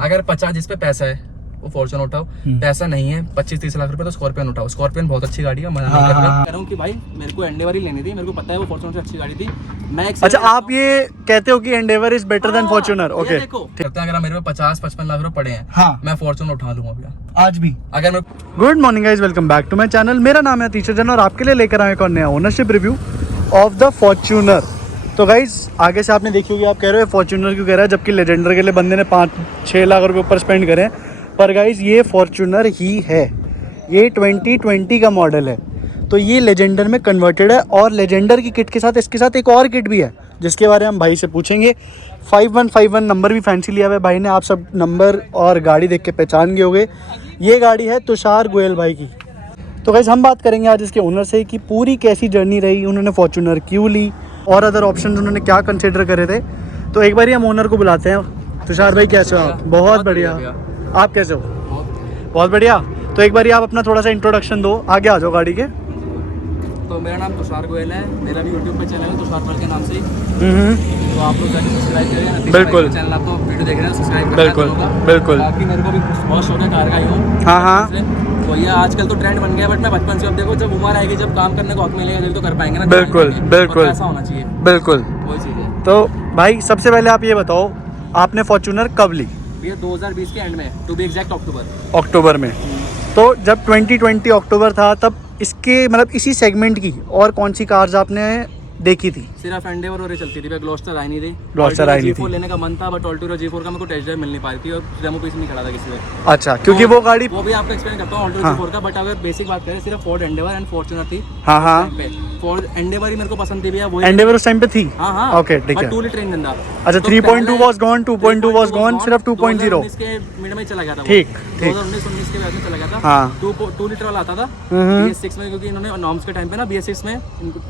अगर 50 जिस पे पैसा है वो फॉर्च्यूनर उठाओ, पैसा नहीं है 25-30 लाख रुपए तो स्कॉर्पियन उठाओ। स्कॉर्पियन बहुत अच्छी गाड़ी है, मजा नहीं कर रहा हूँ कि भाई मेरे को एंडेवर ही लेनी थी, मेरे को पता है वो फॉर्च्यूनर से अच्छी गाड़ी थी। मैं अच्छा, आप ये कहते हो कि Endeavour is better than Fortuner? Okay, करते हैं। अगर मेरे पे 50-55 लाख रुपए पड़े हैं, हाँ, मैं फॉर्च्यूनर उठा लूंगा भैया आज भी। अगर मैं। Good morning guys, welcome back to my channel. मेरा नाम है अतीश जैन और आपके लिए लेकर आए एक और नया ownership review of the Fortuner. तो गाइस आगे से आपने देखी होगी, आप कह रहे हो फॉर्च्यूनर क्यों कह रहा है जबकि लेजेंडर के लिए बंदे ने 5-6 लाख रुपए ऊपर स्पेंड करे। पर गाइस ये फॉर्च्यूनर ही है, ये 2020 का मॉडल है, तो ये लेजेंडर में कन्वर्टेड है। और लेजेंडर की किट के साथ इसके साथ एक और किट भी है जिसके बारे में हम भाई से पूछेंगे। 5151 नंबर भी फैंसी लिया हुआ है भाई ने, आप सब नंबर और गाड़ी देख के पहचान गए होंगे। ये गाड़ी है तुषार गोयल भाई की। तो गाइस हम बात करेंगे आज इसके ओनर से कि पूरी कैसी जर्नी रही, उन्होंने फॉर्च्यूनर क्यों ली और अदर ऑप्शन उन्होंने क्या कंसिडर करे थे। तो एक बार हम ओनर को बुलाते हैं। तुषार भाई कैसे हो आप? बहुत बढ़िया, आप कैसे हो? बहुत बढ़िया। तो एक बार आप अपना थोड़ा सा इंट्रोडक्शन दो, आगे आ जाओ गाड़ी के। तो मेरा नाम तुषार गोयल है, मेरा भी यूट्यूब पे चैनल है तुषार गोयल के नाम से। तो आप लोग जाके सब्सक्राइब करें, बिल्कुल चैनल आप तो वीडियो देख रहे हैं सब्सक्राइब करना बिल्कुल बिल्कुल। बाकी मेरे को भी बहुत शौक है कार का ही हूँ। हाँ हाँ, तो ये आजकल तो ट्रेंड बन गया, बट मैं बचपन से, अब देखो जब उम्र आएगी, जब काम करने को हक मिलेगा जब तो कर पाएंगे ना। बिल्कुल बिल्कुल, ऐसा होना चाहिए, बिल्कुल वही चीज़ है। तो भाई सबसे पहले आप ये बताओ, आपने फॉर्च्यूनर कब ली? ये 2020 के एंड में, टू बी एग्जैक्ट अक्टूबर में। तो जब 2020 अक्टूबर था तब इसके मतलब इसी सेगमेंट की और कौन सी कार्स आपने देखी थी? सिर्फ एंडेवर और चलती थी, ग्लोस्टर आई नहीं थी। ग्लोस्टर आई नहीं थी। लेने का मन था बट ऑल्टो G4 का मेरे को टेस्ट ड्राइव मिल नहीं पाई थी और डेमो पीस नहीं खड़ा था किसी से। अच्छा, क्योंकि वो गाड़ी वो भी आपको एक्सप्लेन करता हूँ ऑल्टो G4 का। बट अगर बेसिक बात करें, सिर्फ फोर्ड एंडेवर एंड फॉर्च्यूनर थी। हाँ हाँ, फोर्ड एंडेवर ही मेरे को पसंद थी भैया। वो एंडेवर उस टाइम पे थी। हाँ हाँ, ओके ठीक है। 2 लीटर इंजन था। अच्छा, 3.2 वाज गॉन, 2.2 वाज गॉन, सिर्फ 2.0 के मिड में चला गया था। ठीक ठीक, 2019-19 के बाद में चला गया था। हाँ, 2 लीटर वाला आता था BS6 में, क्योंकि इन्होंने नॉर्म्स के टाइम पे ना BS6 में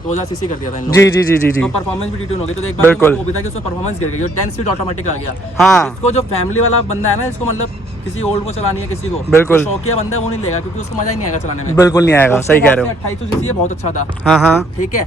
2000 सीसी कर दिया था इन लोगों ने। जी जी जी जी। तो परफॉर्मेंस भी डिट्यून हो गई। तो एक बार वो भी था कि उसमें परफॉर्मेंस गिर गई, 10 स्पीड ऑटोमेटिक आ गया। हाँ, इसको जो फैमिली वाला बंदा है ना, इसको मतलब किसी ओल्ड को चलानी है, किसी को बिल्कुल शौकिया बंदा है वो नहीं लेगा, क्योंकि उसको मजा ही नहीं आएगा चलाने में। बिल्कुल नहीं आएगा, सही कह रहे हो। 2800 सीसी बहुत अच्छा था। हाँ हाँ, ठीक है।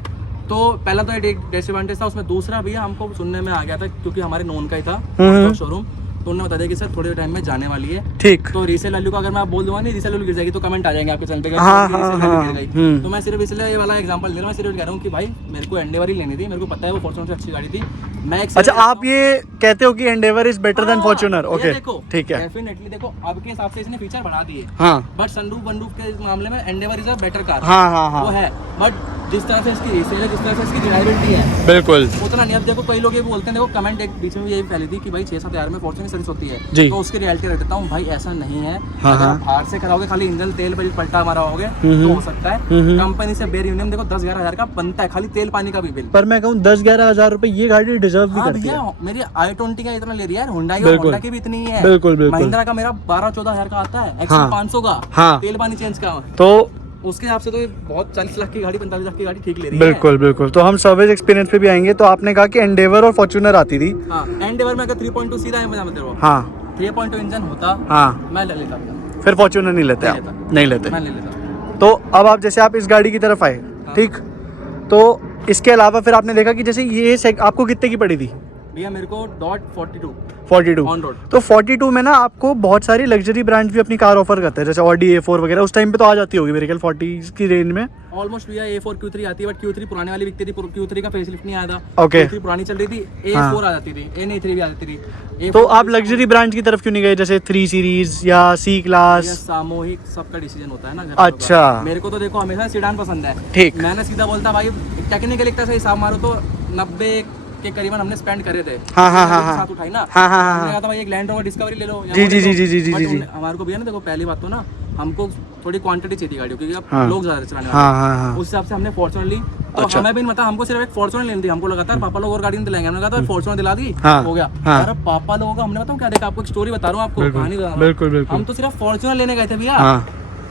तो पहला तो एक डिसएडवांटेज था उसमें। दूसरा भैया हमको सुनने में आ गया था, क्योंकि हमारे नोन का ही था शोरूम, तो उन्होंने बता दिया कि सर थोड़े टाइम में जाने वाली है। ठीक। तो रीसेल वैल्यू का अगर मैं बोल दूंगा नहीं रीसेल वैल्यू गिर जाएगी तो कमेंट आ जाएंगे आपके चैनल पे। हाँ हाँ, तो मैं सिर्फ इसलिए ये वाला एग्जांपल दे रहा हूँ। मैं सिर्फ कह रहा हूँ कि भाई मेरे को एंडेवर ही लेनी थी, मेरे को पता है वो फॉर्च्यूनर से अच्छी गाड़ी थी। मैं अच्छा, आप ये कहते हो कि Endeavour is better than Fortuner? Okay ठीक है, डेफिनेटली। देखो अब के हिसाब से इसने फीचर बढ़ा दिए, हाँ, बट सनरूफ वनरूफ के मामले में Endeavour is a better car. हाँ हाँ हाँ, वो है। बट जिस तरह से इसकी रीसेल है, जिस तरह से इसकी रिलायबिलिटी है, बिल्कुल उतना नहीं। अब देखो कई लोग ये बोलते हैं, देखो कमेंट एक बीच में यही फैली थी कि भाई 6-7 हज़ार में फॉर्च्यूनर सर्विस होती है जी। तो उसकी रियलिटी रख देता हूँ भाई, ऐसा नहीं है। हाँ अगर हाँ, आप बाहर से कराओगे, खाली इंजन तेल पलटा मारा होगे तो हो सकता है। कंपनी से बेयर यूनियन देखो 10-11 हज़ार का बनता है, खाली तेल पानी का भी बिल। पर मैं कहूँ 10-11 हज़ार रुपए ये गाड़ी डिजर्व भी करती है। मेरी i20 का इतना ले रहा है, होंडा की भी इतनी ही है। बिल्कुल बिल्कुल। महिंद्रा का मेरा 12-14 हज़ार का आता है, एक्स 500 का। हाँ, तेल पानी चेंज का। तो उसके हिसाब से तो ये बहुत 40 लाख की गाड़ी, 45 लाख की गाड़ी ठीक ले रही है। बिल्कुल बिल्कुल। तो हम सर्विस एक्सपीरियंस पे भी आएंगे। तो आपने कहा कि एंडेवर और फॉर्च्यूनर आती थी। हाँ, एंडेवर में अगर 3.2 सीधा है, हाँ, 3.2 इंजन होता, हाँ, मैं ले लेता। फिर फॉर्च्यूनर नहीं लेते आप? नहीं लेते। मैं ले लेता। तो अब आप जैसे आप इस गाड़ी की तरफ आए, ठीक, तो इसके अलावा फिर आपने देखा कि जैसे ये आपको कितने की पड़ी थी? भैया मेरे को डॉट 42 ऑन रोड। तो 42 में ना आपको बहुत सारी लग्जरी ब्रांड्स भी अपनी कार ऑफर करते हैं, जैसे ऑडी A4 वगैरह। उस टाइम पे तो आ जाती होगी मेरे ख्याल 40 की रेंज में ऑलमोस्ट। भैया A4 Q3 आती है, बट Q3 पुराने वाली बिकती थी, Q3 का फेसलिफ्ट नहीं आया था। ओके, Q3 पुरानी चल रही थी, A4 आ जाती थी, A3 भी आ जाती थी। तो आप लग्जरी ब्रांड्स की तरफ क्यों नहीं गए, जैसे 3 सीरीज या C क्लास? सामूहिक सबका डिसीजन होता है ना। अच्छा, मेरे को तो देखो हमेशा सीडान पसंद है। ठीक। मैंने सीधा बोलता भाई, टेक्निकल एक तरह से हिसाब मारो तो 90 के करीबन हमने स्पेंड करे थे। हाँ हाँ हाँ, साथ उठाई ना। हाँ हाँ हाँ, हमने कहा था भाई एक लैंड रोवर डिस्कवरी ले लो। जी जी जी जी जी जी जी। हमारे को भी है ना, देखो पहली बात तो ना हमको थोड़ी क्वांटिटी चाहिए गाड़ियों की, क्योंकि हाँ, अब लोग ज्यादा चलाने वाले हाँ हाँ हाँ, उस हिसाब से हमने फॉर्च्यूनर ली। तो अच्छा। हमें भी नहीं पता, हमको सिर्फ एक फॉर्च्यूनर लेनी थी। हमको लगातार पापा लोग और गाड़ी नहीं दिलाएंगे, हमने कहा था फॉर्च्यूनर दिला दी, हाँ, हो गया। हाँ, अरे पापा लोगों का हमने बताऊं क्या देखा, आपको एक स्टोरी बता रहा हूँ, आपको कहानी बता रहा हूँ। बिल्कुल बिल्कुल। हम तो सिर्फ फॉर्च्यूनर लेने गए थे भैया। हाँ,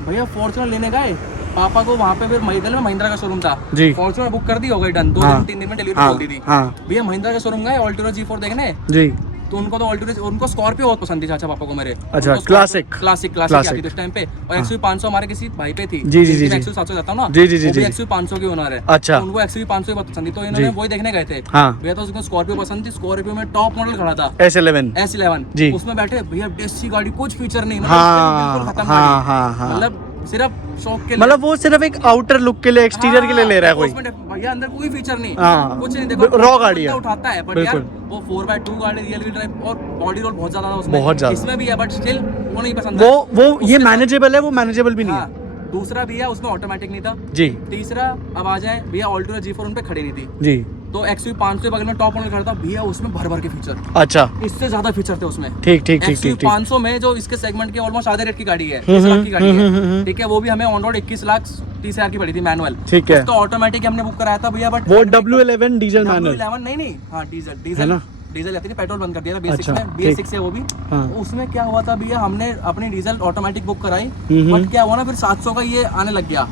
भैया फॉर्च्यूनर लेने गए, पापा को वहाँ पे फिर महिंद्रा का शोरूम था जी। फॉर्च्यूनर बुक कर दी, हो गई डन। 2 दिन 3 दिन में डिलीवरी बोल दी थी। हाँ, भैया महिंद्रा का शोरूम गए, ऑल्टो G4 देखने जी। तो उनको तो ऑल्टो, उनको स्कॉर्पियो बहुत पसंद थी चाचा पापा को मेरे। अच्छा, क्लासिक क्लासिक आती थी उस टाइम पे। और XUV 500 हमारे किसी भाई पे थी। जी जी जी XUV 700 जाता हूँ ना, जी जी जी जी, XUV 500 की ओनर है। अच्छा, तो उनको XUV 500 बहुत पसंद थी, तो इन्होंने वही देखने गए थे। हाँ, भैया तो उसको स्कॉर्पियो पसंद थी। स्कॉर्पियो में टॉप मॉडल खड़ा था S11 जी, उसमें बैठे भैया, देसी गाड़ी, कुछ फीचर नहीं, हाँ हाँ हाँ, मतलब सिर्फ शौक के लिए, मतलब वो सिर्फ एक आउटर लुक के लिए, एक्सटीरियर के लिए ले रहा है कोई। भैया अंदर कोई फीचर नहीं, हाँ, कुछ नहीं। देखो रॉ गाड़ी है, उठाता है, बट यार वो 4x2 गाड़ी, रियल व्हील ड्राइव, और बॉडी रोल बहुत ज्यादा था उसमें, बहुत ज्यादा। इसमें भी है, बट स्टिल वो नहीं पसंद। वो ये मैनेजेबल है, वो मैनेजेबल भी नहीं है। दूसरा भी है, उसमें ऑटोमेटिक नहीं था जी। तीसरा अब आ जाए भैया, ऑल्टो G4 उन पे खड़ी नहीं थी जी। तो XUV 500 बगल में टॉप मॉडल खड़ा था भैया, उसमें भर के फीचर, अच्छा, इससे ज्यादा फीचर थे उसमें। ठीक ठीक ठीक XUV ठीक, 500 में जो इसके सेगमेंट के ऑलमोस्ट आधे रेट की गाड़ी है, 30 लाख की गाड़ी है, ठीक है, वो भी हमें ऑन रोड 21 लाख 30 हजार की पड़ी थी मैनुअल, ठीक है। तो ऑटोमेटिक हमने बुक कराया था भैया, बट वो W11 डीजल मैनुअल, W11 नहीं, हाँ डीजल है ना, डीजल जाती थी, पेट्रोल बंद कर दिया था B6 अच्छा, में, BS6 है वो भी। हाँ। उसमें क्या हुआ था भैया, हमने अपनी डीजल ऑटोमेटिक बुक कराई, बट क्या हुआ ना, फिर 700 का ये आने लग गया,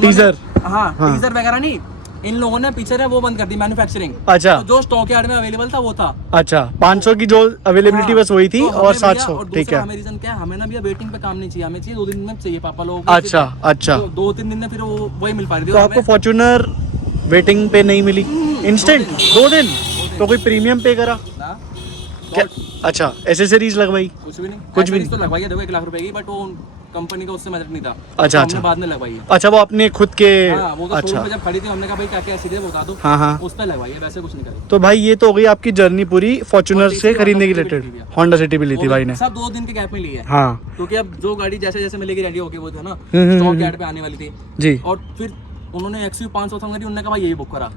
टीजर, हाँ टीजर वगैरह नहीं, इन लोगों ने पीछे वो बंद कर दी मैन्युफैक्चरिंग। अच्छा, तो जो स्टॉक यार्ड में अवेलेबल था वो था। अच्छा, 500 की जो अवेलेबिलिटी बस वही थी, तो और 700, ठीक है। हमें रीजन क्या है, हमें ना भैया वेटिंग पे काम नहीं चाहिए, हमें चाहिए 2 दिन में चाहिए पापा लोग। अच्छा अच्छा, 2-3 दिन में फिर वो वही मिल पा रही थी। तो आपको फॉर्च्यूनर वेटिंग पे नहीं मिली, इंस्टेंट 2 दिन, तो कोई प्रीमियम पे करा क्या? अच्छा, एसेसरीज लगवाई? कुछ भी नहीं, कुछ भी नहीं तो लगवाई है, देखो 1 लाख रुपए की, बट वो कंपनी का उससे मदद नहीं था। अच्छा तो अच्छा, हमने बाद में लगवाई है। अच्छा, वो अपने खुद के, वो तो अच्छा, जब खड़ी थी हमने कहा भाई क्या क्या सीधे बता दो, हाँ हाँ, उस पर लगवाई है, वैसे कुछ नहीं करें। तो भाई ये तो हो गई आपकी जर्नी पूरी फॉर्च्यूनर से खरीदने की रिलेटेड। होंडा सिटी भी ली थी भाई ने, सब 2 दिन के गैप में ली है, हाँ, क्योंकि अब जो गाड़ी जैसे जैसे मिलेगी रेडी होके वो था ना, हम्म, स्टॉक यार्ड पे आने वाली थी जी, और फिर उन्होंने XUV 500 समझ उन्होंने कहा भाई यही बुक करा।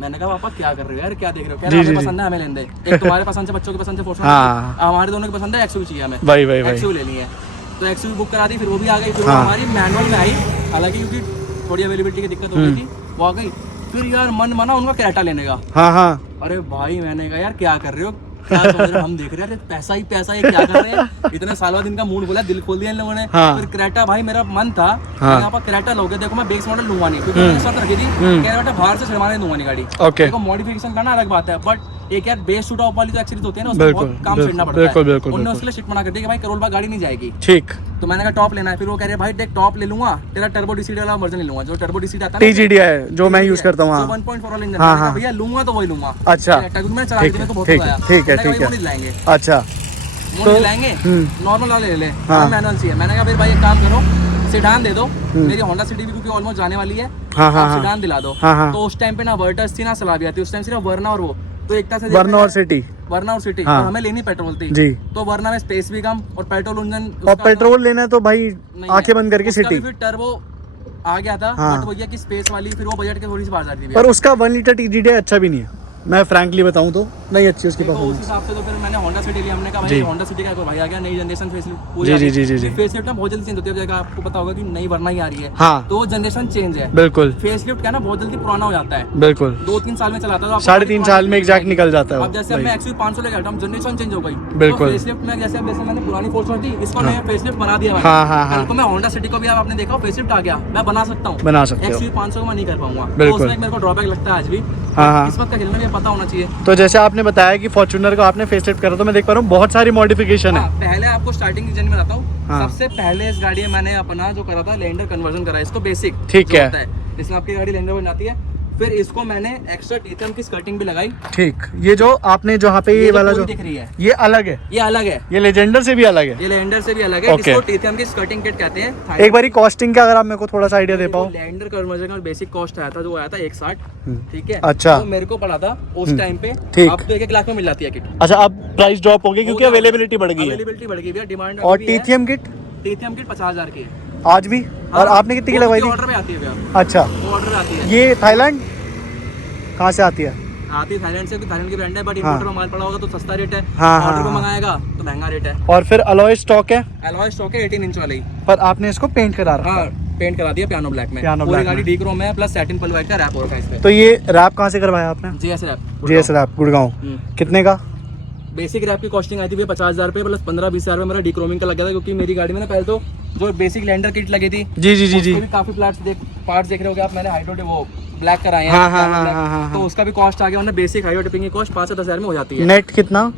मैंने कहा पापा क्या कर रहे हो यार, क्या देख रहे हो, कह रहे हमें पसंद है, हमें लेने दे, एक तुम्हारे पसंद से, बच्चों के पसंद से फॉर्च्यूनर, हाँ, हमारे दोनों की पसंद है XUV चाहिए हमें, भाई भाई भाई, XUV लेनी है, तो XUV बुक करा दी, फिर वो भी आ गई, फिर वो हमारी मैनुअल में आई, हालांकि क्योंकि थोड़ी अवेलेबिलिटी की दिक्कत हो गई थी, वो आ गई। फिर यार मन माना उनका क्रेटा लेने का, हाँ हाँ, अरे भाई मैंने कहा यार क्या कर रहे हो, क्या सोच रहे हो, हम देख रहे हैं पैसा ही पैसा, ये क्या कर रहे हैं, इतने साल बाद इनका मूड बोला, दिल खोल दिया इन लोगों ने। हाँ। फिर क्रेटा भाई मेरा मन था, हाँ। यहाँ पर क्रेटा लोगे, देखो मैं बेस मॉडल लूंगा नहीं, क्योंकि मैंने शर्त रखी थी कह बेटा बाहर से छड़वाने दूंगा नहीं गाड़ी, ओके, देखो मॉडिफिकेशन करना अलग बात है, बट एक यार बेस शूट ऑफ वाली जो एक्सीरीज होती है ना, उसमें बिल्कुल, बहुत काम बिल्कुल, छेड़ना पड़ता बिल्कुल, है, बिल्कुल, उन्होंने बिल्कुल। उसके लिए शिट मना कर दिया कि भाई करोल बाग गाड़ी नहीं जाएगी, ठीक, तो मैंने कहा टॉप लेना है, फिर वो कह रहे भाई देख टॉप ले लूंगा, तेरा टर्बो डीसीडी वाला वर्जन ले लूंगा, जो टर्बो डीसीडी आता है TGD है जो मैं यूज करता हूँ, जो हाँ, 1.4 वाला इंजन, हाँ, मैंने कहा हाँ। भैया लूंगा तो वही लूंगा, अच्छा, मैं चला के मेरे को बहुत ठीक मजा आया, ठीक है, मैंने कहा ठीक भाई वो है, नहीं लाएंगे, अच्छा, वो नहीं लाएंगे, नॉर्मल वाले ले ले, हाँ। मैनुअल चाहिए। मैंने कहा फिर भाई एक काम करो, सेडान दे दो, मेरी होंडा सिटी भी क्योंकि ऑलमोस्ट जाने वाली है, हाँ हाँ हाँ, सेडान दिला दो। हाँ हाँ, तो उस टाइम पे ना वर्टस थी ना सलाविया थी, उस टाइम सिर्फ वरना और वो, तो एकता से वरना और सिटी, वरना और सिटी, हाँ। तो हमें लेनी पेट्रोल थी जी, तो वरना में स्पेस भी कम और पेट्रोल इंजन, और पेट्रोल लेना है तो भाई आंखें बंद करके उसका सिटी, भी फिर टर्बो आ गया था, हाँ। बट भैया की स्पेस वाली फिर वो बजट के थोड़ी सी बाहर जाती थी पर उसका 1 लीटर TGD अच्छा भी नहीं है, मैं फ्रैंकली बताऊं तो नहीं अच्छी उसकी देखो उस परफॉर्मेंस। हिसाब से तो फिर मैंने होंडा सिटी लिया, हमने कहा जी। भाई होंडा सिटी का कोई भाई आ गया, नई जनरेशन फेसलिफ्ट जी, जी, जी, जी, जी। फेसलिफ्ट ना बहुत जल्दी चेंज होती है, जगह आपको पता होगा कि नई वरना ही आ रही है, हाँ, तो जनरेशन चेंज है, बिल्कुल फेसलिफ्ट क्या ना बहुत जल्दी पुराना हो जाता है, बिल्कुल, 2-3 साल में चलाता है, 3.5 साल में एग्जैक्ट निकल जाता है अब जैसे वो, मैं XUV 500 लेके आता हूँ, जनरेशन चेंज हो गई, बिल्कुल। फेसलिफ्ट में जैसे मैंने पुरानी फॉर्च्यूनर थी, इसको मैं फेसलिफ्ट बना दिया, हाँ हाँ हाँ, कल को मैं होंडा सिटी को भी आपने देखा फेसलिफ्ट आ गया, मैं बना सकता हूँ, बना सकते हो, XUV 500 को मैं नहीं कर पाऊंगा, तो बिल्कुल। उसमें मेरे को ड्रॉबैक लगता है आज भी, हाँ हाँ। किस्मत का खेलना भी पता होना चाहिए। तो जैसे आपने बताया कि फॉर्च्यूनर को आपने फेसलिफ्ट करा, तो मैं देख पा रहा हूँ बहुत सारी मॉडिफिकेशन है। हाँ, पहले आपको स्टार्टिंग जर्नी में बताता हूँ, हाँ। सबसे पहले इस गाड़ी में मैंने अपना जो करा था लैंडर कन्वर्जन करा, इसको बेसिक ठीक जो है। होता है, इसमें आपकी गाड़ी लैंडर बन जाती है, फिर इसको मैंने एक्स्ट्रा टीथम की स्कर्टिंग भी लगाई, ठीक, ये जो आपने जहाँ पे ये वाला जो दिख रही है ये अलग है, ये अलग है, ये लेजेंडर से भी अलग है, ये लैंडर से भी अलग है, Okay. इसको टीथम की स्कर्टिंग किट कहते हैं। एक बारी कॉस्टिंग का अगर आप मेरे को थोड़ा सा आइडिया दे पाओ। लैंडर कन्वर्जन का बेसिक कॉस्ट आया था, जो आया था 160, ठीक है, अच्छा। तो मेरे को पड़ा था उस टाइम पे, ठीक। अब तो 1 लाख में मिल जाती है किट, अच्छा, अब प्राइस ड्रॉप हो गई क्योंकि अवेलेबिलिटी बढ़ गई है, अवेलेबिलिटी बढ़ गई है, डिमांड, और TCM किट टीथम किट 50,000 की है आज भी, और आपने कितनी की लगवाई थी? ऑर्डर पे आती है भैया, अच्छा, वो ऑर्डर पे आती है, ये थाईलैंड कहाँ से आती है? आती है थाईलैंड से, थाईलैंड की ब्रांड है, बट हाँ। इंपोर्टर में माल पड़ा होगा तो सस्ता रेट है, हाँ, ऑर्डर हाँ, पे हाँ। मंगाएगा तो महंगा रेट है। और फिर अलॉय स्टॉक है, अलॉय स्टॉक है 18 इंच वाली, पर आपने इसको पेंट करा रखा हाँ है। पेंट करा दिया पियानो ब्लैक में, पियानो पूरी ब्लैक गाड़ी में। डी क्रोम है, प्लस सैटिन पल व्हाइट का रैप हो रखा है इस पे। तो ये रैप कहाँ से करवाया आपने? GS wrap, GS wrap Gurgaon, कितने का? बेसिक रैप की कॉस्टिंग आई थी भैया 50,000 रुपये, प्लस 15-20 हज़ार में मेरा डी क्रोमिंग का लग गया था, क्योंकि मेरी गाड़ी में ना पहले तो जो बेसिक लैंडर किट लगी थी, जी जी जी जी, उसके भी काफी पार्ट्स देख रहे होगे आप, मैंने हाइड्रो वो ब्लैक कराए हैं हाँ, Camel हाँ, black, हाँ, हाँ, तो उसका भी कॉस्ट आ गया, वरना बेसिक हाईवे टिपिंग की कॉस्ट 5 से 10 हज़ार में हो जाती है। नेट कितना?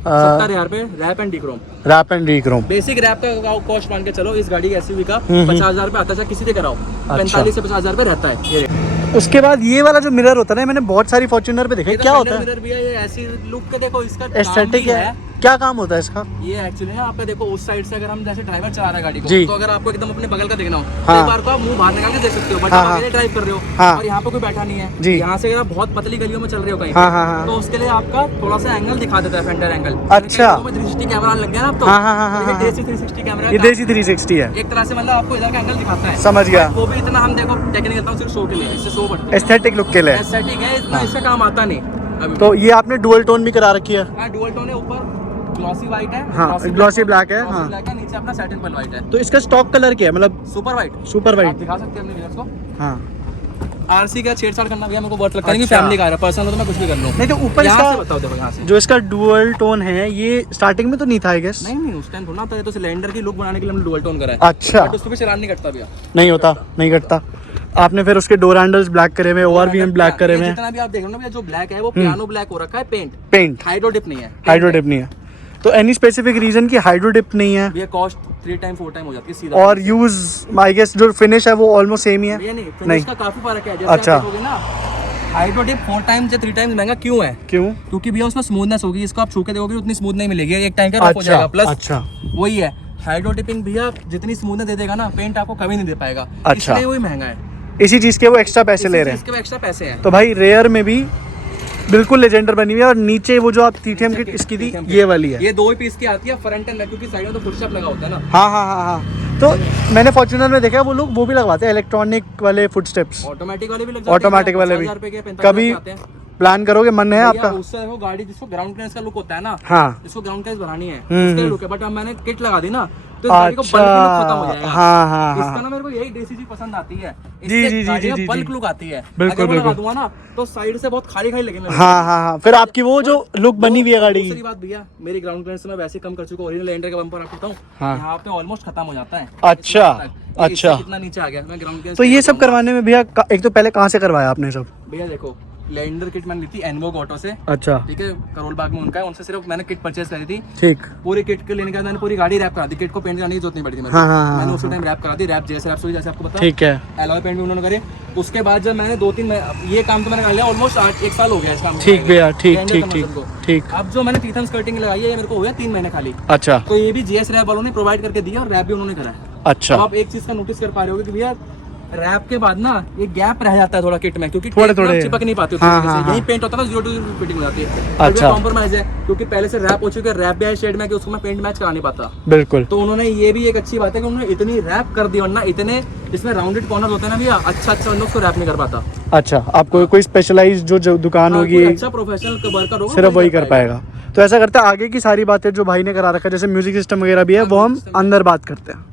70,000 पे रैप एंड डीक्रोम। रैप एंड डीक्रोम। बेसिक रैप का कॉस्ट मान के चलो इस गाड़ी एसयूवी का 50,000 रुपये आता है, किसी से कराओ अच्छा। 45 से 50,000 रुपये रहता है ये रेट। उसके बाद ये वाला जो मिरर होता है ना, मैंने बहुत सारी फॉर्च्यूनर पे देखा है, क्या होता है? मिरर भी है, ये ऐसी लुक के देखो, इसका काम एस्थेटिक भी है, क्या काम होता है इसका? ये एक्चुअली ना आपका देखो उस साइड से अगर हम जैसे ड्राइवर चला रहा है गाड़ी को, जी। तो अगर आपको एकदम अपने बगल का देखना हो हाँ। तो एक बार को आप मुंह बाहर निकाल के देख सकते हो, बट हाँ, आप हाँ। अकेले ड्राइव कर रहे हो हाँ। और यहाँ पे कोई बैठा नहीं है, जी। यहाँ से अगर आप बहुत पतली गलियों में चल रहे हो कहीं, हाँ, हाँ, हाँ। तो उसके लिए आपका थोड़ा सा एंगल दिखा देता है, फ्रंटर एंगल। अच्छा। 360 कैमरा लग गया ना अब तो। हाँ, हाँ, हाँ, हाँ, तो ये हाँ। देसी 360 कैमरा ये देसी 360 है, एक तरह से मतलब आपको इधर का एंगल दिखाता है। समझ गया। वो भी इतना हम देखो टेक्निकल था सिर्फ शो के लिए, इससे शो बढ़ता है, एस्थेटिक लुक के लिए। एस्थेटिक है, इतना इसका काम आता नहीं अभी। तो ये आपने डुअल टोन भी करा रखी है? हाँ डुअल टोन है, ऊपर ग्लॉसी व्हाइट है, हाँ, glossy black है, हाँ। ब्लैक है, नीचे अपना सैटिन पर्ल व्हाइट है। तो इसका स्टॉक कलर क्या है, मतलब सुपर व्हाइट, सुपर आप वाइट? दिखा सकते हैं अपने व्यूअर्स को। हाँ। आरसी का छेड़छाड़ करना भैया मेरे को बहुत लगता है कि अच्छा। फैमिली कार है, पर्सनल हो तो मैं कुछ भी कर लूं। नहीं तो ऊपर यहाँ से इसका बताओ, देखो यहाँ से। जो इसका डुअल टोन है, ये स्टार्टिंग में तो नहीं था आई गेस? नहीं उस टाइम थोड़ा था, ये तो सिलेंडर की लुक बनाने के लिए हमने डुअल टोन करा है। अच्छा। बट उसको भी चलान नहीं करता भैया, नहीं होता, नहीं कटता। आपने फिर उसके डोर हैंडल्स ब्लैक करे हुए, ओवरवीएम ब्लैक करे हुए, जितना भी आप देख रहे हो ना भैया, जो ब्लैक है वो पियानो ब्लैक हो रखा है, पेंट पेंट हाइड्रो डिप नहीं है, हाइड्रो डिप नहीं है। तो एनी स्पेसिफिक रीजन की हाइड्रो डिप नहीं है? भैया कॉस्ट 3 टाइम 4 टाइम हो जाती है सीधा। और यूज आई गेस जो फिनिश है वो ऑलमोस्ट सेम ही है? भैया नहीं, नहीं। फिनिश का काफी फर्क है। जैसे अच्छा। आप देखोगे ना, हाइड्रो डिप 4 टाइम से 3 टाइम महंगा क्यों है? क्यों? क्योंकि भैया उसमें स्मूथनेस होगी, इसको आप छू के देखोगे उतनी स्मूथ नहीं मिलेगी, एक टाइम का रफ हो जाएगा। प्लस अच्छा। वही है, हाइड्रो डिपिंग भैया जितनी स्मूथनेस दे देगा ना, पेंट आपको कभी नहीं दे पाएगा। अच्छा। इसलिए वही महंगा है, इसी चीज के वो एक्स्ट्रा पैसे ले रहे हैं। इसके एक्स्ट्रा पैसे हैं। तो भाई रेयर में भी बिल्कुल लेजेंडर बनी हुई है। और नीचे वो जो आप टीटीएम किट इसकी थी, ये वाली है। ये 2 ही पीस की आती है, फ्रंट एंड बैक, क्योंकि साइड में तो फुटस्टेप लगा होता है ना। हाँ हाँ हाँ हाँ। तो मैंने फॉर्च्यूनर में देखा है वो लोग वो भी लगवाते हैं, इलेक्ट्रॉनिक वाले फुटस्टेप्स, ऑटोमेटिक वाले भी लग जाते हैं, ऑटोमेटिक वाले भी। 50,000 रुपए के 45,000 कभी के आते हैं। प्लान करोगे, मन है भैया, आपका? उससे देखो गाड़ी जिसको ग्राउंड क्लियरेंस का लुक होता है ना, हाँ। जिसको ग्राउंड क्लियरेंस बढ़ानी है उसका लुक है, बट अब मैंने किट लगा दी ना, तो इस गाड़ी को अच्छा। बल्क लुक खत्म हो जाएगा। हाँ हाँ इसका हाँ। ना मेरे को यही देसी चीज पसंद आती है, जी, जी, जी, जी, जी, बल्क लुक आती है। बिल्कुल, अगर मैं लगा बिल्कुल। दूंगा ना तो साइड से बहुत खाली खाली लगेगा। हाँ हाँ हाँ। फिर आपकी वो जो लुक बनी हुई है गाड़ी की। दूसरी बात भैया, मेरी ग्राउंड क्लियरेंस मैं वैसे कम कर चुका हूं, ओरिजिनल एंडर का बम्पर आपको बताऊं, हाँ। यहाँ पे ऑलमोस्ट खत्म हो जाता है। अच्छा, इससे अच्छा। कितना नीचे आ गया मैं ग्राउंड क्लियरेंस। तो ये सब करवाने में भैया एक तो पहले कहाँ से करवाया आपने सब? भैया देखो, लैंडर किट मैंने ली थी एनवोक ऑटो से, अच्छा। ठीक है, करोल बाग में उनका है, उनसे सिर्फ मैंने किट परचेज करी थी। ठीक। पूरी किट के लेने के बाद मैंने पूरी गाड़ी रैप करा दी, किट को पेंट करने की जरूरत नहीं पड़ी थी मेरे को। हाँ, हाँ, मैंने हाँ, उसी टाइम रैप करा दी, रैप जैसे रैप जैसे आपको पता, ठीक है। एलॉय पेंट भी उन्होंने करे। उसके बाद जब मैंने 2-3 ये काम तो मैंने कर लिया, ऑलमोस्ट 1 साल हो गया इस काम को। ठीक भैया, ठीक Render ठीक conversion ठीक को। ठीक। अब जो मैंने टीथम स्कर्टिंग लगाई है, ये मेरे को हो गया 3 महीने खाली। अच्छा तो ये भी जीएस रैप वालों ने प्रोवाइड करके दिया और रैप भी उन्होंने करा है। अच्छा। अब आप एक चीज का नोटिस कर पा रहे होगे कि भैया रैप के बाद ना ये गैप रह जाता है थोड़ा किट में, क्योंकि थोड़े tape ना थोड़े चिपक नहीं पाती हाँ, हाँ, यही पेंट होता है ना, 0 to 0 फिटिंग हो जाती है। अच्छा। कॉम्प्रोमाइज है, क्योंकि पहले से रैप हो चुकी है, रैप भी है शेड में कि उसको मैं पेंट मैच करा नहीं पाता। बिल्कुल। तो उन्होंने ये भी एक अच्छी बात है कि उन्होंने इतनी रैप कर दी, वरना इतने इसमें राउंडेड कॉर्नर होते हैं ना भैया, अच्छा बंदा उसको रैप नहीं कर पाता। अच्छा, आपको कोई स्पेशलाइज जो दुकान हाँ, होगी, कोई अच्छा प्रोफेशनल वर्कर होगा सिर्फ वही कर पाएगा। तो ऐसा करते हैं, आगे की सारी बातें जो भाई ने करा रखा है, जैसे म्यूजिक सिस्टम वगैरह भी है, वो हम अंदर बात करते हैं।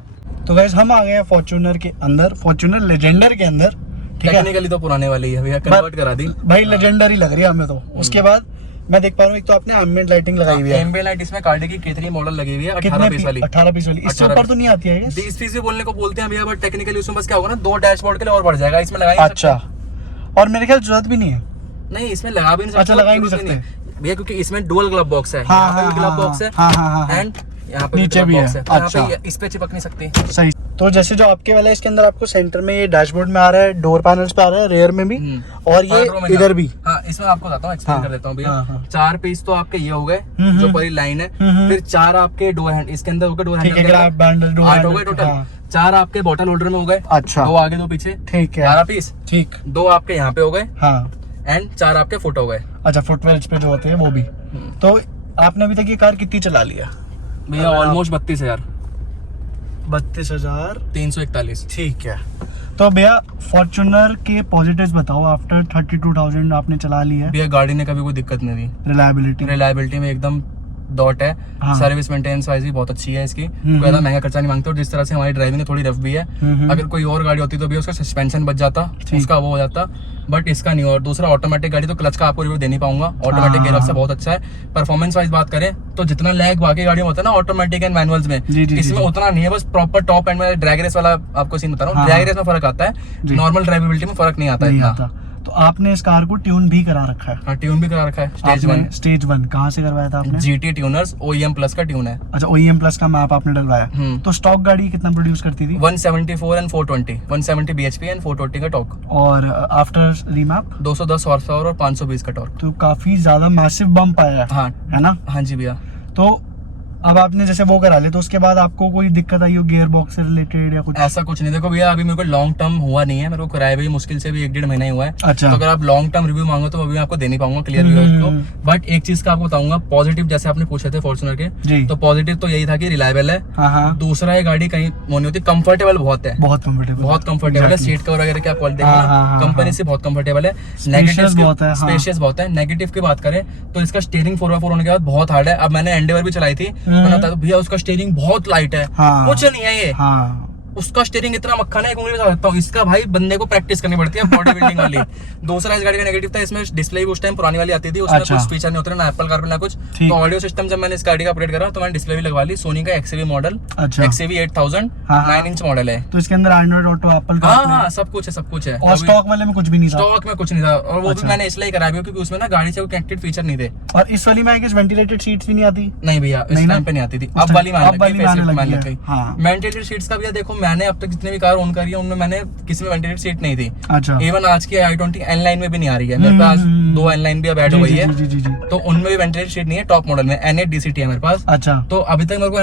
तो गाइस हम आ गए हैं फॉर्च्यूनर के अंदर, फॉर्च्यूनर लेजेंडर के अंदर, ठीक है। टेक्निकली तो पुराने वाली है भैया, कन्वर्ट करा दी भाई, लेजेंडर ही लग रही है हमें तो। उसके बाद मैं देख पा रहा हूँ, एक तो आपने एम्बिएंट लाइटिंग लगाई हुई है, एम्बिएंट लाइट इसमें कार्डी की K3 मॉडल लगी हुई है, 18 कितने पीस वाली। 18 पीस वाली। इससे 18 ऊपर तो नहीं आती है? 20 पीस भी बोलने को बोलते हैं भैया, बट टेक्निकली उसमें बस क्या होगा ना, 2 डैशबोर्ड के लिए और बढ़ जाएगा, इसमें लगा ही नहीं अच्छा। और मेरे ख्याल जरूरत भी नहीं है। सकते। नहीं, इसमें लगा भी नहीं सकते। अच्छा, लगा ही नहीं सकते भैया, क्योंकि इसमें डुअल ग्लव बॉक्स है, हाँ, यहाँ पे भी हाँ, ग्लव बॉक्स है हाँ, हाँ, हाँ, हाँ। एंड यहाँ पे नीचे भी glove है। box तो यहाँ अच्छा। पे इस पे चिपक नहीं सकती। सही। तो जैसे जो आपके वाला है, इसके अंदर आपको सेंटर में ये डैशबोर्ड में आ रहा है, डोर पैनल्स पे आ रहा है, रेयर में भी, और ये इधर भी। हाँ, इसमें आपको बताता हूँ, एक्सप्लेन हाँ, कर देता हूँ भैया। हाँ, हाँ। 4 पीस तो आपके ये हो गए, जो पूरी लाइन है, फिर 4 आपके डोर हैंड, इसके अंदर हो गए डोर ठीक है, ग्रैब हैंडल, डोर 8 हो गए हैंडल, टोटल। हाँ। 4 आपके बॉटल होल्डर में हो गए, अच्छा। 2 आगे 2 पीछे, ठीक है, 12 पीस, ठीक। 2 आपके यहाँ पे हो गए हाँ। एंड 4 आपके फुट हो गए। अच्छा, फुटवेल्स पे जो होते हैं वो भी। तो आपने अभी तक ये कार कितनी चला लिया भैया? ऑलमोस्ट 32,000, 32,341। ठीक है। तो भैया फॉर्च्यूनर के पॉजिटिव्स बताओ, आफ्टर 32,000 आपने चला लिया है। भैया गाड़ी ने कभी कोई दिक्कत नहीं दी, रिलायबिलिटी रिलायबिलिटी में एकदम डॉट है। हाँ। सर्विस मेंटेनेंस वाइज भी बहुत अच्छी है इसकी, कोई ज्यादा महंगा खर्चा नहीं मांगते, और जिस तरह से हमारी ड्राइविंग है थोड़ी रफ भी है। अगर कोई और गाड़ी होती तो भी उसका सस्पेंशन बच जाता, उसका वो हो जाता, बट इसका नहीं। और दूसरा ऑटोमेटिक गाड़ी तो क्लच का आपको रिव्यू दे नहीं पाऊंगा, ऑटोमेटिक गियर से बहुत अच्छा है। परफॉर्मेंस वाइज बात करें तो जितना लैग बाकी गाड़ियों में होता है ना ऑटोमेटिक एंड मैनुअल्स में, इसमें उतना नहीं है। बस प्रॉपर टॉप एंड में ड्रैग रेस वाला आपको सीन बता रहा हूँ, ड्रैग रेस में फर्क आता है, नॉर्मल ड्राइवेबिलिटी में फर्क नहीं आता इतना। तो आपने इस कार को ट्यून भी करा रखा है? हाँ, ट्यून भी करा रखा है। स्टेज 1 कहाँ से करवाया था आपने? GT ट्यूनर्स OEM प्लस का ट्यून है। अच्छा, OEM प्लस का मैप आपने डलवाया। तो स्टॉक गाड़ी कितना प्रोड्यूस करती थी? 174 एंड 420, 170 bhp एंड 420 का टॉर्क, और आफ्टर रीमैप 210 हॉर्स पावर और 520 का टॉर्क। तो काफी ज्यादा मैसिव बम्प आया है। हाँ, है ना? हाँ जी भैया। तो अब आपने जैसे वो करा ले तो उसके बाद आपको कोई दिक्कत आई हो गियर बॉक्स से रिलेटेड या कुछ? ऐसा कुछ नहीं। देखो भैया, अभी मेरे को लॉन्ग टर्म हुआ नहीं है, मेरे को किराए भी मुश्किल से भी 1-1.5 महीना ही हुआ है। अच्छा। तो अगर आप लॉन्ग टर्म रिव्यू मांगो तो अभी आपको दे नहीं पाऊंगा क्लियर रिव्यू को। बट एक चीज का आपको बताऊंगा पॉजिटिव, जैसे आपने पूछे थे फॉर्च्यूनर के जी, तो पॉजिटिव तो यही था कि रिलायबल है। हाँ। दूसरा ये गाड़ी कहीं वो नहीं होती, कंफर्टेबल बहुत है, बहुत कंफर्टेबल है। सीट कवर वगैरह की आप क्वालिटी देखो, कंपनी से बहुत कंफर्टेबल है। स्पेशियस बहुत है। नेगेटिव की बात करें तो इसका स्टीयरिंग 4x4 होने के बाद बहुत हार्ड है। अब मैंने एंडेवर भी चलाई थी, मैंने बताया भैया उसका स्टीयरिंग बहुत लाइट है, कुछ नहीं है ये। उसका स्टीयरिंग इतना मक्खन है, एक उंगली बता सकता हूँ। इसका भाई बंदे को प्रैक्टिस करनी पड़ती है बॉडी बिल्डिंग वाली। दूसरा इस गाड़ी का नेगेटिव था, इसमें डिस्प्ले उस टाइम पुरानी वाली आती थी, उसमें कुछ फीचर नहीं होते ना एप्पल कारप्ले ना कुछ। तो ऑडियो सिस्टम जब मैंने इस गाड़ी का अपडेट करा तो मैंने डिस्प्ले भी लगवा ली। सोनी का XAV model, XAV 8000 9 inch model है। तो इसके अंदर एंड्रॉइड ऑटो, एप्पल हाँ, सब कुछ है, सब कुछ है। और स्टॉक वाले में कुछ भी नहीं था? स्टॉक में कुछ नहीं था, और वो भी मैंने इसलिए करा क्योंकि उसमें ना गाड़ी से वो कनेक्टेड फीचर नहीं थे। और इस वाली में वेंटिलेटेड सीट्स भी नहीं आती? नहीं भैया, इस टाइम पे नहीं आती थी, अब वाली मान लग गई। वेंटिलेटेड सीट्स का भैया देखो, मैंने अब तक जितने भी कार ऑन करी है उनमें मैंने किसी में वेंटिलेटेड सीट नहीं थी। अच्छा। इवन आज की i20 N-Line में भी नहीं आ रही है, मेरे पास 2 N-Line भी अब ऐड हो गई है, तो उनमें भी वेंटिलेटेड सीट नहीं है। टॉप मॉडल में N8 DCT है मेरे पास। अच्छा। तो अभी तक मेरे को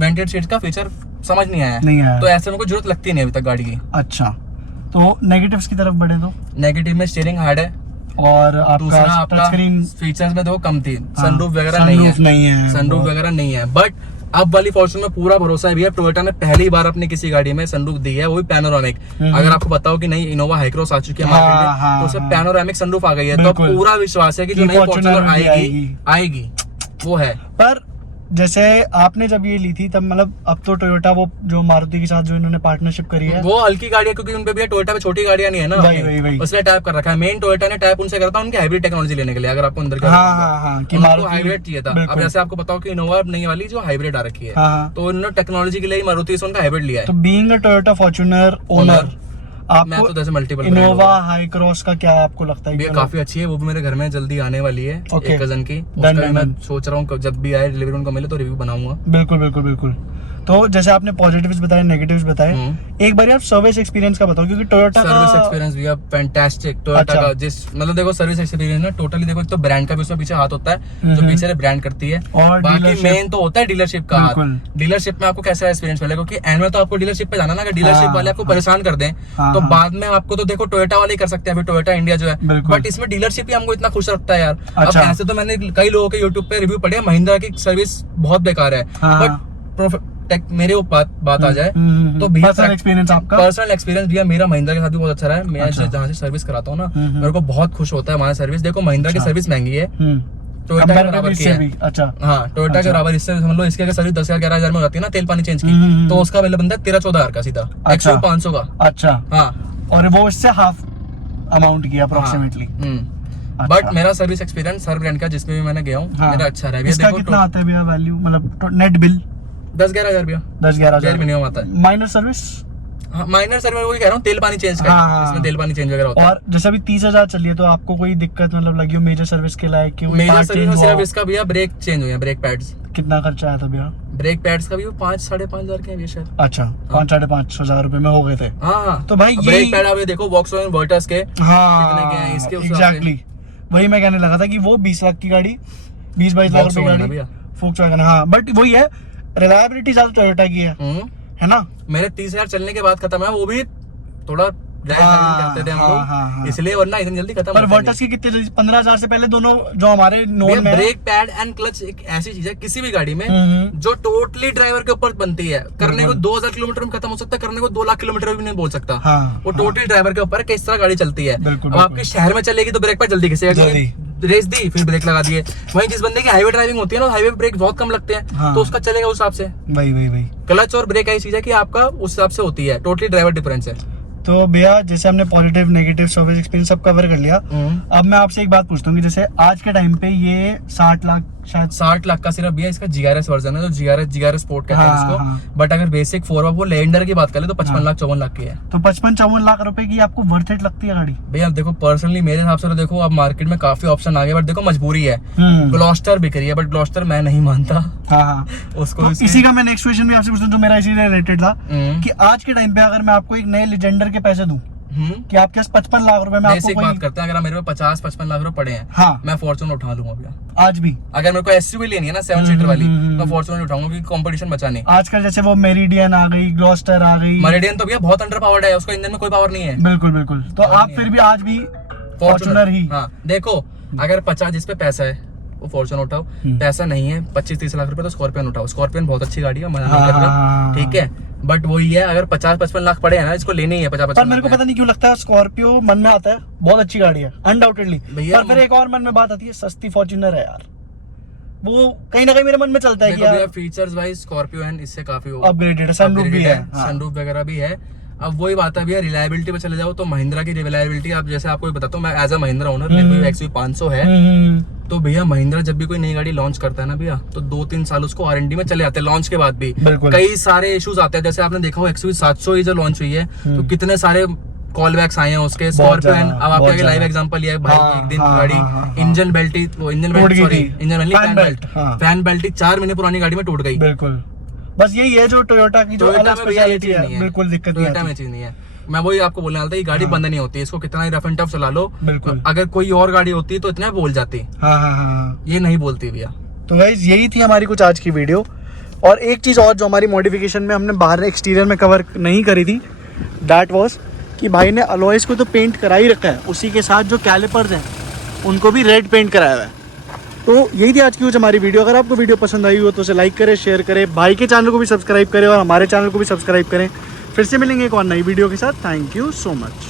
वेंटिलेटेड सीट का फीचर समझ नहीं आया, तो ऐसे मेरे को जरूरत लगती नहीं अभी तक गाड़ी की। अच्छा, तो नेगेटिव्स की तरफ बढ़े तो नेगेटिव में स्टीयरिंग हार्ड है, और दूसरा आपका फीचर्स में देखो कम थी, सनरूफ वगैरह नहीं है, सनरूफ वगैरह नहीं है। बट अब वाली फॉर्च्यूनर में पूरा भरोसा है भैया, टोयोटा ने पहली बार अपनी किसी गाड़ी में सनरूफ दी है, वो भी पैनोरामिक। अगर आपको बताओ कि नई इनोवा हाई क्रॉस आ चुकी है मार्केट में, तो उसमें पैनोरामिक सनरूफ आ गई है, तो पूरा विश्वास है कि जो नई फॉर्च्यूनर आएगी वो है। पर जैसे आपने जब ये ली थी तब मतलब, अब तो टोयोटा वो जो मारुति के साथ जो इन्होंने पार्टनरशिप करी है वो हल्की गाड़ी है, क्योंकि उनपे भी टोयोटा पे छोटी गाड़ियां नहीं है ना, इसलिए टैप कर रखा है। मेन टोयोटा ने टैप उनसे करता है उनकी हाइब्रिड टेक्नोलॉजी लेने के लिए। अगर आपको अंदर हाइब्रिड चाहिए था, अब जैसे आपको बताओ कि इनोवा नई वाली जो हाइब्रिड आ रखी है, तो उन्होंने टेक्नोलॉजी के लिए मारुति से उनका हाइब्रिड लिया है। तो being a Toyota Fortuner owner, मैं तो जैसे मल्टीपल इनोवा हाई क्रॉस का क्या आपको लगता है? काफी अच्छी है, वो भी मेरे घर में जल्दी आने वाली है, एक कजन की, उसका मैं सोच रहा हूँ जब भी आए डिलीवरी उनको मिले तो रिव्यू बनाऊंगा। बिल्कुल। तो जैसे आपने पॉजिटिव्स बताए, नेगेटिव्स बताए, एक बार आप सर्विस एक्सपीरियंस का बताओ, क्योंकि टोयोटा सर्विस एक्सपीरियंस भी फैंटास्टिक टोयोटा का। जिस मतलब देखो सर्विस एक्सपीरियंस ना टोटली देखो, एक तो ब्रांड का भी उसमें पीछे हाथ होता है, जो पीछे ब्रांड करती है, और बाकी मेन तो होता है डीलरशिप का हाथ। डीलरशिप में आपको कैसा एक्सपीरियंस मिलेगा, क्योंकि एंड में तो आपको डीलरशिप पे जाना ना, अगर डीलरशिप वाले आपको परेशान कर दें तो बाद में आपको तो देखो टोयोटा वाले कर सकते हैं, अभी टोयोटा इंडिया जो है, बट इसमें डीलरशिप ही हमको इतना खुश रखता है यार। अब ऐसे तो मैंने कई लोगों के यूट्यूब पे रिव्यू पढ़े, महिंद्रा की सर्विस बहुत बेकार है, बट मेरे बात आ जाए तो पर्सनल एक्सपीरियंस भैया मेरा महिंद्रा के साथ भी बहुत अच्छा रहा है। मैं जहाँ से सर्विस कराता हूँ ना, मेरे को बहुत खुश होता है हमारा सर्विस। देखो महिंद्रा की सर्विस महंगी है, टोयोटा के बराबर की है। अच्छा, हाँ, टोयोटा के बराबर। इससे समझ लो इसकी अगर सर्विस 10,000-11,000 में हो जाती है ना तेल पानी चेंज की, तो उसका बिल बनता है 13-14 का सीधा, 100-500 का। अच्छा, हाँ, और वो इससे हाफ अमाउंट की अप्रोक्सीमेटली। बट मेरा सर्विस एक्सपीरियंस हर ब्रांड का जिसमें भी मैंने गया हूँ मेरा अच्छा रहा है। इसका कितना आता है भैया वैल्यू, मतलब नेट बिल? 10-11 भैया, 10-11 मिनिमम आता है। Minor service? हाँ, माइनर सर्विस वही कह रहा हूँ, तेल पानी चेंज का, इसमें तेल पानी चेंज वगैरह होता है। और जैसे अभी 30,000 चलिए, तो आपको कोई दिक्कत मतलब लगी हो मेजर सर्विस के लायक? मेजर सर्विस सिर्फ इसका भैया ब्रेक चेंज हुए हैं, ब्रेक पैड्स। कितना खर्चा आया था भैया? ब्रेक पैड्स का भी 5-5.5 के हैं शायद। अच्छा, 5-5.5 रुपए में हो गए थे। हाँ, तो भाई ब्रेक पैड आप देखो वॉक्सवैगन वर्टस के कितने के हैं, इसके एग्जैक्टली वही मैं कहने लगा था कि वो 20 लाख की गाड़ी, 20-22 लाख रुपए गाड़ी वॉक्सवैगन। हाँ, बट वही है, रिलायबिलिटी ज्यादा टोयोटा की है ना। मेरे 30,000 चलने के बाद खत्म है, वो भी थोड़ा करते थे हम लोग, इसलिए, वरना इतनी जल्दी खत्म। पर वर्टस की कितने 15,000 से पहले दोनों जो हमारे नोन में ब्रेक पैड एंड क्लच एक ऐसी चीज है किसी भी गाड़ी में जो टोटली ड्राइवर के ऊपर बनती है। करने को 2,000 किलोमीटर में खत्म हो सकता है, करने को 2 लाख किलोमीटर भी नहीं बोल सकता। वो टोटली ड्राइवर के ऊपर किस तरह गाड़ी चलती है। अब आपके शहर में चलेगी तो ब्रेक पैड जल्दी घिसेगा, रेस दी फिर ब्रेक लगा दिए। वहीं जिस बंदे की हाईवे ड्राइविंग होती है ना, हाईवे ब्रेक बहुत कम लगते हैं, हाँ। तो उसका चलेगा उस हिसाब से। वही क्लच और ब्रेक ऐसी चीज है कि आपका उस हिसाब से होती है, टोटली ड्राइवर डिफरेंस है। तो भैया जैसे हमने पॉजिटिव नेगेटिव सर्विस एक्सपीरियंस सब कवर कर लिया, अब मैं आपसे एक बात पूछता हूँ कि जैसे आज के टाइम पे ये 60 लाख शायद 60 लाख का सिर्फ भैया इसका GRS वर्जन है, जो GRS स्पोर्ट कहते हैं हाँ, इसको। हाँ। बट अगर बेसिक 4 वो लेजेंडर की बात करें तो 55 लाख 54 लाख की है। तो 55-54 लाख रुपए की आपको वर्थ इट लगती है गाड़ी? भैया देखो पर्सनली मेरे हिसाब से तो देखो अब मार्केट में काफी ऑप्शन आ गए, बट देखो मजबूरी है। ग्लॉस्टर बिक रही है, बट ग्लॉस्टर मैं नहीं मानता। हाँ। उसको तो इसी का मैं नेक्स्ट क्वेश्चन भी आपसे पूछता हूँ जो मेरा इसी रिलेटेड था कि हम्म। आज के टाइम पे अगर मैं आपको एक नए लेजेंडर के पैसे दूं कि आपके पास 55 लाख रुपए में आपको बेसिक कोई बात करते हैं, अगर मेरे पे 50-55 लाख रुपए पड़े हैं, हाँ मैं फॉर्च्यूनर उठा लूंगा भैया। आज भी अगर मेरे को SUV लेनी है ना 7 सीटर वाली, तो फॉर्च्यूनर उठाऊंगा क्योंकि कंपटीशन बचा नहीं। आजकल जैसे वो मेरिडियन आ गई, ग्लॉस्टर आ गई, मरीडियन तो भैया बहुत अंडर पावर्ड है, उसको इंजन में कोई पावर नहीं है। बिल्कुल तो आप फिर भी आज भी फॉर्च्यूनर ही? हाँ देखो अगर 50 जिस पे पैसा है वो फॉर्च्यूनर उठाओ, पैसा नहीं है 25-30 लाख रुपए तो स्कॉर्पियन उठाओ। स्कॉर्पियन बहुत अच्छी गाड़ी है, मजा नहीं कर रहा, ठीक है, बट वही है अगर 50-55 लाख पड़े हैं ना, इसको लेनी है 50-55 पर मेरे को पता नहीं क्यों लगता है स्कॉर्पियो मन में आता है बहुत अच्छी गाड़ी है अनडाउटेडली, पर फिर एक और मन में बात आती है सस्ती फॉर्च्यूनर है यार, वो कहीं ना कहीं मेरे मन में चलता है कि यार फीचर्स वाइज स्कॉर्पियो है इससे काफी अपग्रेडेड है, सनरूफ भी है, सनरूफ वगैरह भी है। अब वही बात है भैया रिलायबिलिटी पे चले जाओ तो महिंद्रा की रिलायबिलिटी, आप जैसे आपको बताता हूँ, मैं एज अ महिंद्रा ओनर, मेरे को XUV 500 है, तो भैया महिंद्रा जब भी कोई नई गाड़ी लॉन्च करता है ना भैया, तो 2-3 साल उसको R&D में चले जाते हैं लॉन्च के बाद भी। कई सारे इश्यूज आते हैं, जैसे आपने देखा हो XUV 700 ही जो लॉन्च हुई है तो कितने सारे कॉल बैक्स आए हैं उसके। स्कॉर्पियो अब आपके लाइव एग्जांपल लिया है भाई, एक दिन गाड़ी इंजन बेल्ट फैन बेल्ट 4 महीने पुरानी गाड़ी में टूट गई। बिल्कुल बस यही है जो टोयोटा की जो अलग स्पेशलिटी है, बिल्कुल दिक्कत नहीं टोयोटा में चीज नहीं है। मैं वही आपको बोलने वाला था, ये गाड़ी बंद नहीं होती, इसको कितना ही रफ एंड टफ चला लो, बिल्कुल। अगर कोई और गाड़ी होती तो इतना बोल जाती, हाँ। ये नहीं बोलती भैया। तो गाइस यही थी हमारी कुछ आज की वीडियो। और एक चीज़ और जो हमारी मॉडिफिकेशन में हमने बाहर एक्सटीरियर में कवर नहीं करी थी, दैट वाज कि भाई ने अलॉयज को तो पेंट करा ही रखा है, उसी के साथ जो कैलिपर्स हैं उनको भी रेड पेंट कराया हुआ है। तो यही थी आज की कुछ हमारी वीडियो। अगर आपको वीडियो पसंद आई हो तो उसे लाइक करें, शेयर करें, भाई के चैनल को भी सब्सक्राइब करें और हमारे चैनल को भी सब्सक्राइब करें। फिर से मिलेंगे एक और नई वीडियो के साथ। Thank you so much.